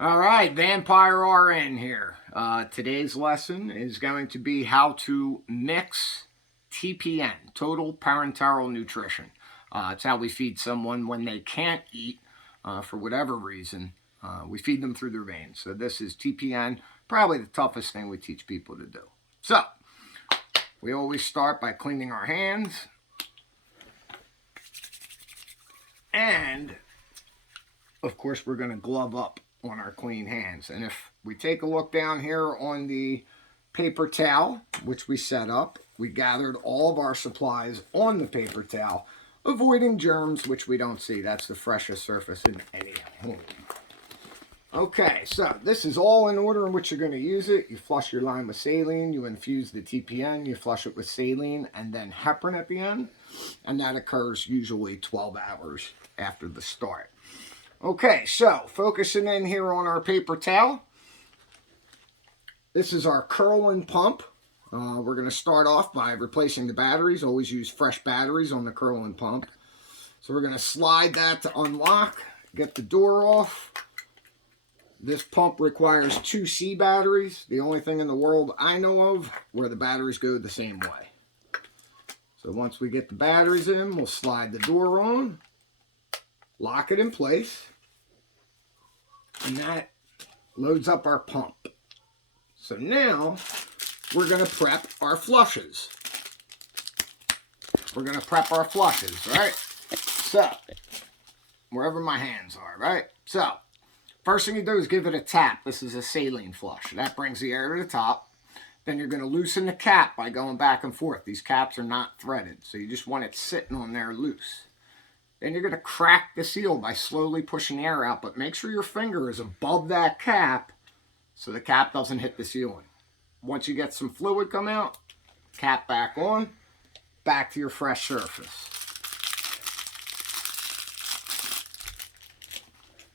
All right, Vampire RN here. Today's lesson is going to be how to mix TPN, Total Parenteral Nutrition. It's how we feed someone when they can't eat for whatever reason. We feed them through their veins. So this is TPN, probably the toughest thing we teach people to do. So we always start by cleaning our hands. And of course, we're going to glove up on our clean hands. And if we take a look down here on the paper towel, which we set up, we gathered all of our supplies on the paper towel, avoiding germs, which we don't see. That's the freshest surface in any home. Okay, so this is all in order in which you're going to use it. You flush your lime with saline, you infuse the TPN, you flush it with saline, and then heparin at the end. And that occurs usually 12 hours after the start. Okay, so focusing in here on our paper towel. This is our curlin pump. We're going to start off by replacing the batteries. Always use fresh batteries on the curlin pump. So we're going to slide that to unlock, get the door off. This pump requires 2 C batteries. The only thing in the world I know of where the batteries go the same way. So once we get the batteries in, we'll slide the door on, lock it in place. And that loads up our pump. So now we're going to prep our flushes. Right? So, wherever my hands are, right? So, first thing you do is give it a tap. This is a saline flush. That brings the air to the top. Then you're going to loosen the cap by going back and forth. These caps are not threaded, so you just want it sitting on there loose. Then you're going to crack the seal by slowly pushing the air out, but make sure your finger is above that cap so the cap doesn't hit the ceiling. Once you get some fluid come out, cap back on, back to your fresh surface.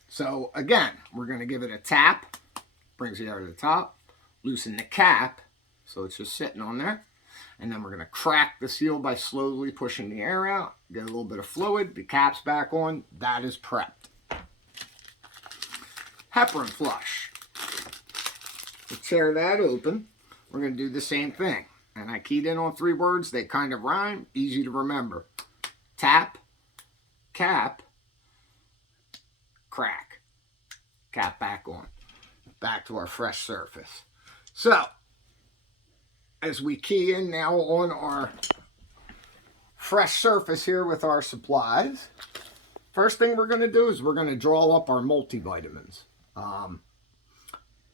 So again, we're going to give it a tap, brings the air to the top, loosen the cap so it's just sitting on there. And then we're going to crack the seal by slowly pushing the air out. Get a little bit of fluid. The cap's back on. That is prepped. Heparin flush. We'll tear that open. We're going to do the same thing. And I keyed in on 3 words. They kind of rhyme. Easy to remember. Tap, cap, crack. Cap back on. Back to our fresh surface. So, as we key in now on our fresh surface here with our supplies, first thing we're going to do is we're going to draw up our multivitamins.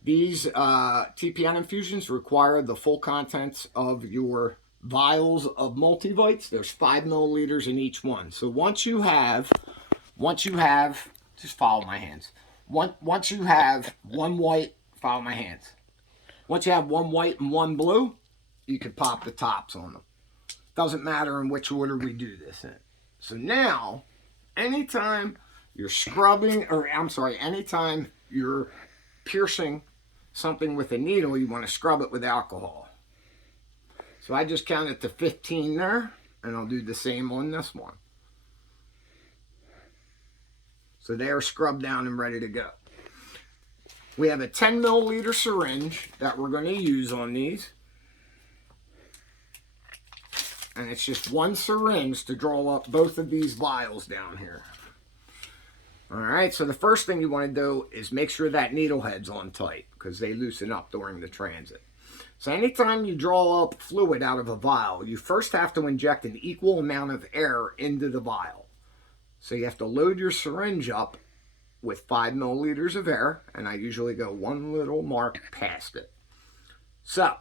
These TPN infusions require the full contents of your vials of multivites. There's 5 milliliters in each one. So once you have, just follow my hands. Once you have 1 white, follow my hands. Once you have 1 white and 1 blue, you can pop the tops on them. Doesn't matter in which order we do this in. So now, anytime you're anytime you're piercing something with a needle, you want to scrub it with alcohol. So I just counted to 15 there, and I'll do the same on this one. So they are scrubbed down and ready to go. We have a 10 milliliter syringe that we're going to use on these. And it's just 1 syringe to draw up both of these vials down here. Alright, so the first thing you want to do is make sure that needle head's on tight, because they loosen up during the transit. So anytime you draw up fluid out of a vial, you first have to inject an equal amount of air into the vial. So you have to load your syringe up with 5 milliliters of air, and I usually go 1 little mark past it. So,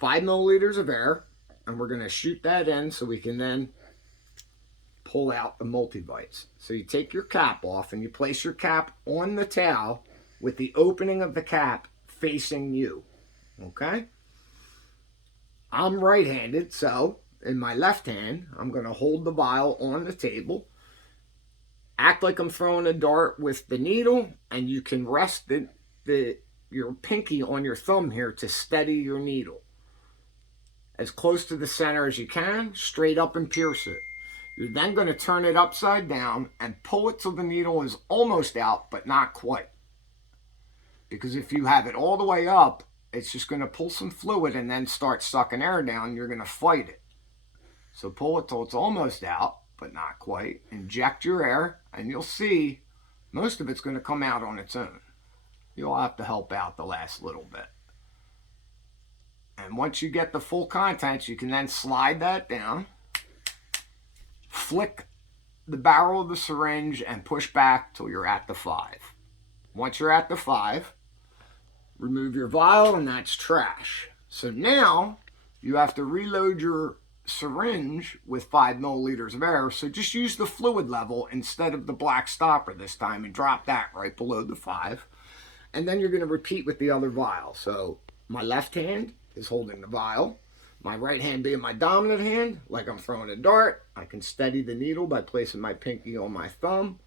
5 milliliters of air, and we're going to shoot that in so we can then pull out the multivites. So you take your cap off and you place your cap on the towel with the opening of the cap facing you. Okay? I'm right-handed, so in my left hand, I'm going to hold the vial on the table, act like I'm throwing a dart with the needle, and you can rest your pinky on your thumb here to steady your needle. As close to the center as you can, straight up and pierce it. You're then going to turn it upside down and pull it till the needle is almost out, but not quite. Because if you have it all the way up, it's just going to pull some fluid and then start sucking air down. You're going to fight it. So pull it till it's almost out, but not quite. Inject your air, and you'll see most of it's going to come out on its own. You'll have to help out the last little bit. And once you get the full contents, you can then slide that down, flick the barrel of the syringe, and push back till you're at the 5. Once you're at the 5, remove your vial, and that's trash. So now you have to reload your syringe with 5 milliliters of air. So just use the fluid level instead of the black stopper this time and drop that right below the 5. And then you're going to repeat with the other vial. So my left hand is holding the vial. My right hand being my dominant hand, like I'm throwing a dart. I can steady the needle by placing my pinky on my thumb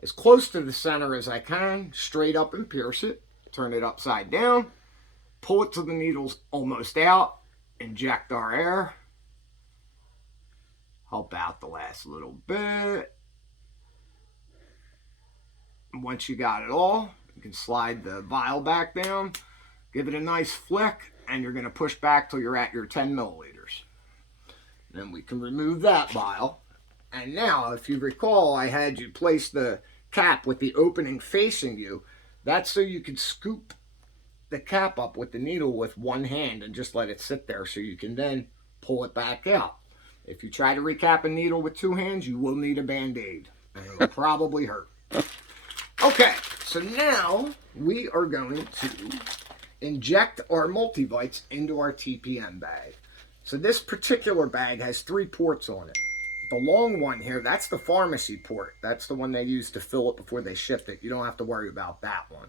as close to the center as I can, straight up and pierce it. Turn it upside down, pull it till the needle's almost out, inject our air, help out the last little bit. And once you got it all, you can slide the vial back down, give it a nice flick, and you're going to push back till you're at your 10 milliliters. Then we can remove that vial. And now, if you recall, I had you place the cap with the opening facing you. That's so you can scoop the cap up with the needle with one hand and just let it sit there so you can then pull it back out. If you try to recap a needle with 2 hands, you will need a Band-Aid, and it will probably hurt. Okay, so now we are going to inject our multivites into our TPN bag. So this particular bag has 3 ports on it. The long one here, that's the pharmacy port. That's the one they use to fill it before they ship it. You don't have to worry about that one.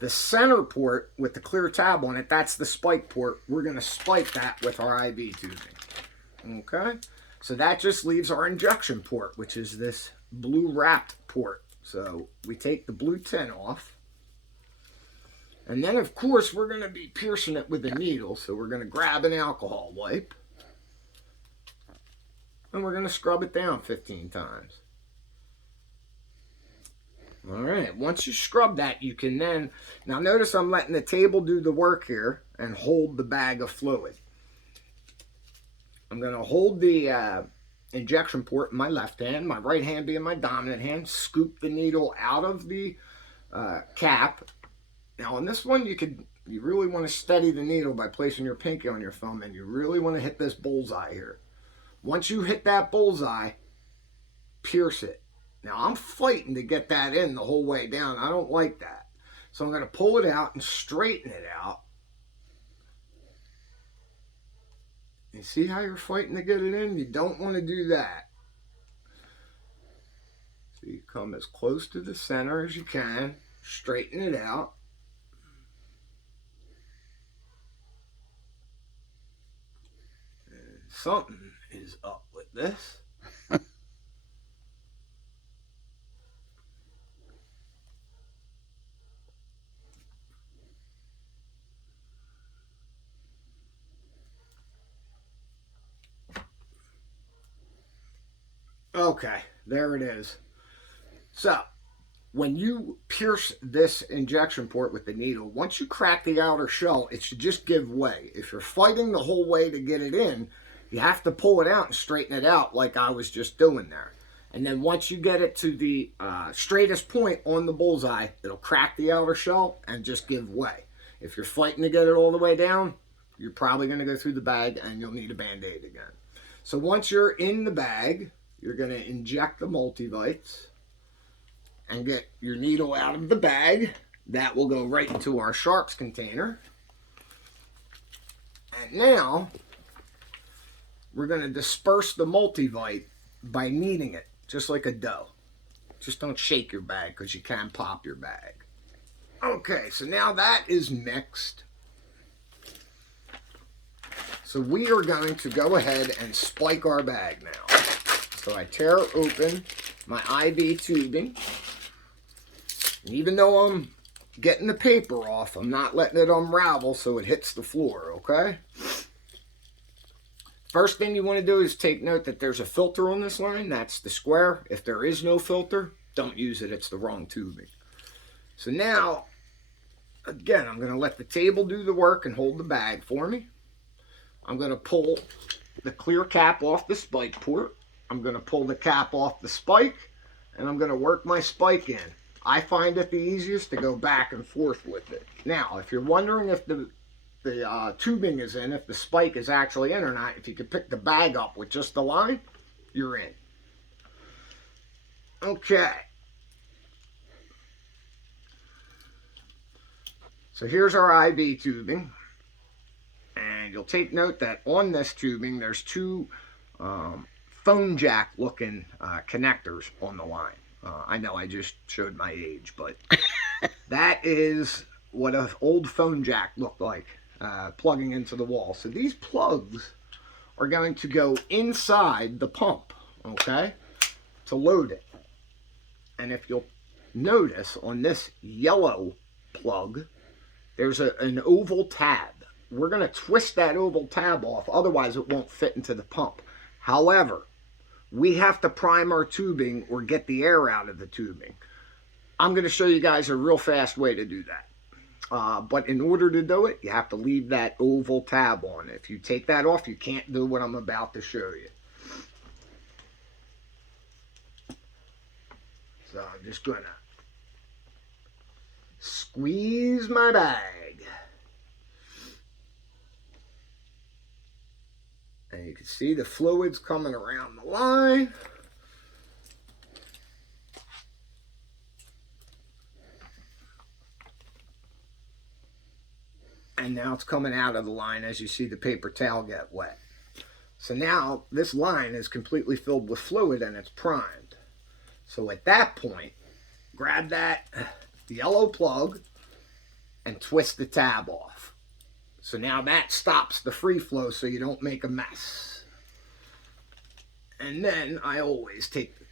The center port with the clear tab on it, that's the spike port. We're going to spike that with our IV tubing. Okay? So that just leaves our injection port, which is this blue wrapped port. So we take the blue tin off. And then, of course, we're going to be piercing it with a needle. So we're going to grab an alcohol wipe. And we're going to scrub it down 15 times. All right, once you scrub that, you can then, now notice I'm letting the table do the work here and hold the bag of fluid. I'm going to hold the injection port in my left hand, my right hand being my dominant hand, scoop the needle out of the cap. Now on this one, you really want to steady the needle by placing your pinky on your thumb, and you really want to hit this bullseye here. Once you hit that bullseye, pierce it. Now, I'm fighting to get that in the whole way down. I don't like that. So I'm going to pull it out and straighten it out. You see how you're fighting to get it in? You don't want to do that. So you come as close to the center as you can. Straighten it out. And something is up with this. Okay, there it is. So, when you pierce this injection port with the needle, once you crack the outer shell, it should just give way. If you're fighting the whole way to get it in, you have to pull it out and straighten it out like I was just doing there. And then once you get it to the straightest point on the bullseye, it'll crack the outer shell and just give way. If you're fighting to get it all the way down, you're probably going to go through the bag and you'll need a Band-Aid again. So once you're in the bag, you're going to inject the multivites and get your needle out of the bag. That will go right into our sharps container. And now we're going to disperse the multivite by kneading it, just like a dough. Just don't shake your bag because you can pop your bag. Okay, so now that is mixed. So we are going to go ahead and spike our bag now. So I tear open my IV tubing. And even though I'm getting the paper off, I'm not letting it unravel so it hits the floor, okay? First thing you want to do is take note that there's a filter on this line. That's the square. If there is no filter, don't use it. It's the wrong tubing. So now again, I'm going to let the table do the work and hold the bag for me. I'm going to pull the clear cap off the spike port. I'm going to pull the cap off the spike, and I'm going to work my spike in. I find it the easiest to go back and forth with it. Now, if you're wondering if the tubing is in, if the spike is actually in or not, if you could pick the bag up with just the line, you're in. Okay. So here's our IV tubing. And you'll take note that on this tubing, there's two phone jack looking connectors on the line. I know I just showed my age, but that is what an old phone jack looked like, plugging into the wall. So these plugs are going to go inside the pump, okay, to load it. And if you'll notice on this yellow plug, there's an oval tab. We're going to twist that oval tab off, otherwise it won't fit into the pump. However, we have to prime our tubing or get the air out of the tubing. I'm going to show you guys a real fast way to do that. But in order to do it, you have to leave that oval tab on. If you take that off, you can't do what I'm about to show you. So I'm just going to squeeze my bag. And you can see the fluids coming around the line. And now it's coming out of the line as you see the paper towel get wet. So now this line is completely filled with fluid and it's primed. So at that point, grab that yellow plug and twist the tab off. So now that stops the free flow so you don't make a mess. And then I always take the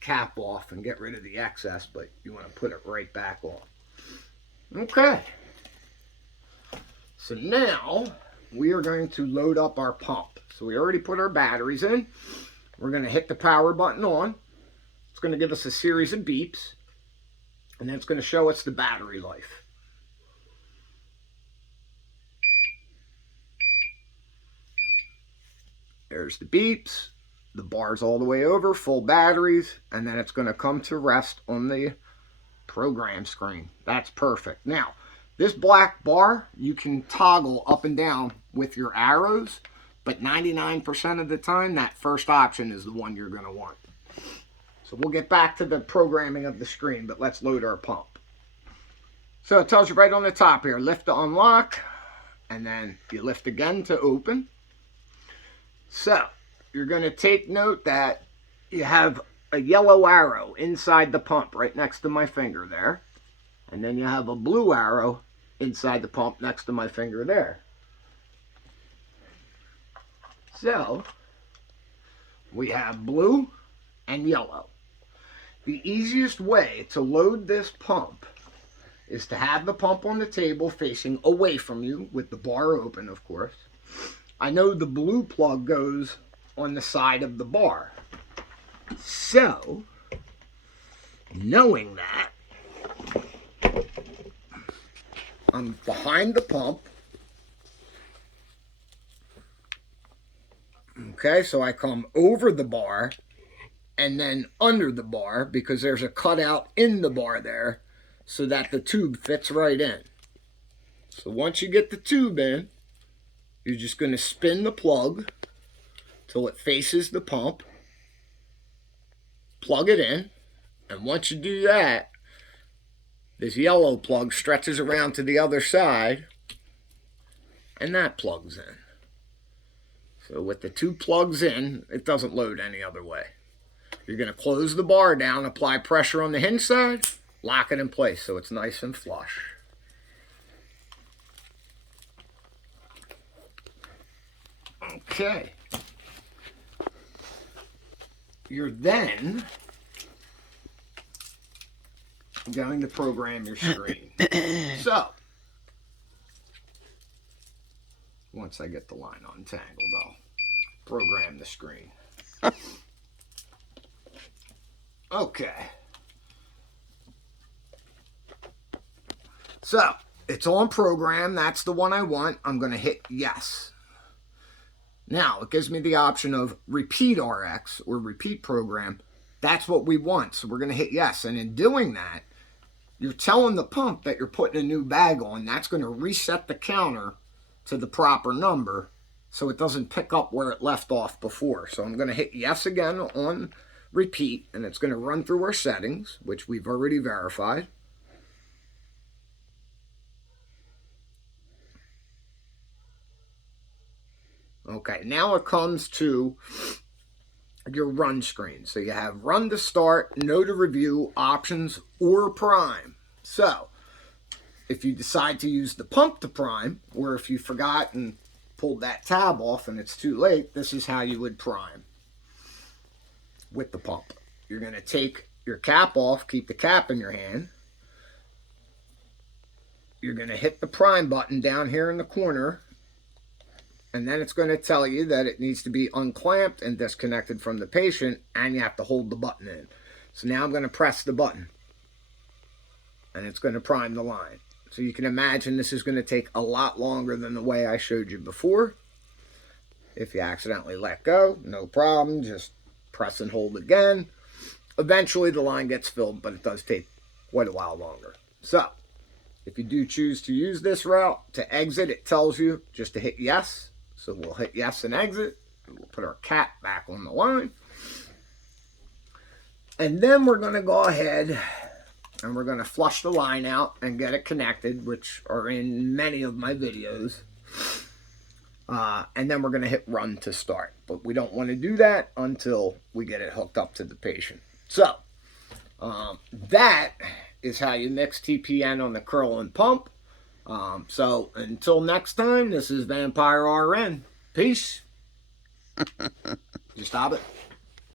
cap off and get rid of the excess, but you want to put it right back on. Okay. So now we are going to load up our pump. So we already put our batteries in. We're going to hit the power button on. It's going to give us a series of beeps. And then it's going to show us the battery life. There's the beeps. The bar's all the way over, full batteries. And then it's going to come to rest on the program screen. That's perfect. Now, this black bar, you can toggle up and down with your arrows. But 99% of the time, that first option is the one you're going to want. So we'll get back to the programming of the screen, but let's load our pump. So it tells you right on the top here, lift to unlock, and then you lift again to open. So you're going to take note that you have a yellow arrow inside the pump right next to my finger there. And then you have a blue arrow inside the pump next to my finger there. So we have blue and yellow. The easiest way to load this pump is to have the pump on the table facing away from you with the bar open, of course. I know the blue plug goes on the side of the bar. So, knowing that, I'm behind the pump. Okay, so I come over the bar and then under the bar because there's a cutout in the bar there so that the tube fits right in. So once you get the tube in, you're just going to spin the plug till it faces the pump, plug it in, and once you do that, this yellow plug stretches around to the other side, and that plugs in. So with the two plugs in, it doesn't load any other way. You're going to close the bar down, apply pressure on the hinge side, lock it in place so it's nice and flush. Okay. You're then going to program your screen. So, once I get the line untangled, I'll program the screen. Okay. So, It's on program. That's the one I want. I'm going to hit yes. Now, it gives me the option of repeat RX or repeat program. That's what we want. So we're going to hit yes. And in doing that, you're telling the pump that you're putting a new bag on. That's going to reset the counter to the proper number so it doesn't pick up where it left off before. So I'm going to hit yes again on repeat, and it's going to run through our settings, which we've already verified. Okay, now it comes to your run screen. So you have run to start, no to review, options, or prime. So if you decide to use the pump to prime, or if you forgot and pulled that tab off and it's too late, this is how you would prime with the pump. You're going to take your cap off, keep the cap in your hand. You're going to hit the prime button down here in the corner, and then it's going to tell you that it needs to be unclamped and disconnected from the patient, and you have to hold the button in. So now I'm going to press the button, and it's going to prime the line. So you can imagine this is going to take a lot longer than the way I showed you before. If you accidentally let go, no problem, just press and hold again. Eventually the line gets filled, but it does take quite a while longer. So if you do choose to use this route, to exit, it tells you just to hit yes. So we'll hit yes and exit, and we'll put our cap back on the line. And then we're going to go ahead and we're going to flush the line out and get it connected, which are in many of my videos. And then we're going to hit run to start. But we don't want to do that until we get it hooked up to the patient. So that is how you mix TPN on the curlin pump. So until next time, this is Vampire RN. Peace. Did you stop it?